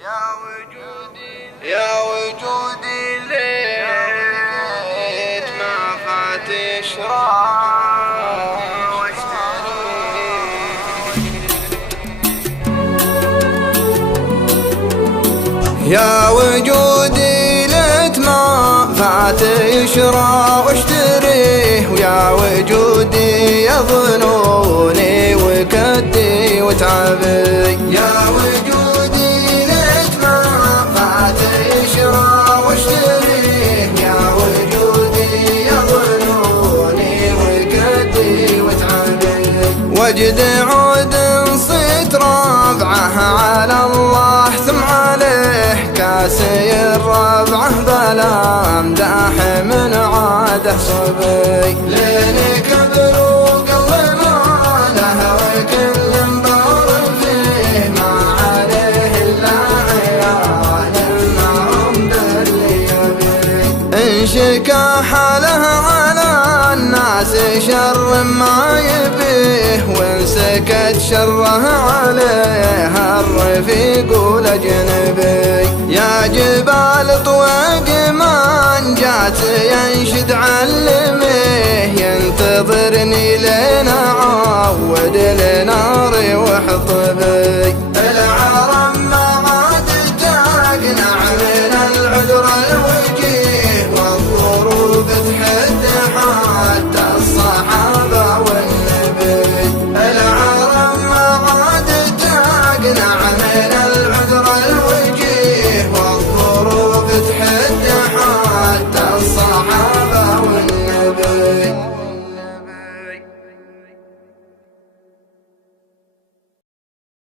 يا وجودي ليت ما فات شراء واشتري. يا وجودي ليت ما فات يشرى واشتريه، ويا وجودي يا ظنوني وكدي وتعبي. يا وجودي ليت ما فات يشرى واشتريه، يا وجودي يا ظنوني وكدي وتعبي. وجد عود صيت ربعه على الله ثم عليه، كاسي الربعه بلا امداح من عاده صبي. ليلك بروق الظلال وكل مبار فيه، ما عليه الا عيال ما هم باللي يبي. ان شكا حاله على الناس شر ما يبيه، وان سكت شره عليه الرفيق والاجنبي. يا جبال طويق من جات ينشد علميه، ينتظرني لين اعود لناري وحطي.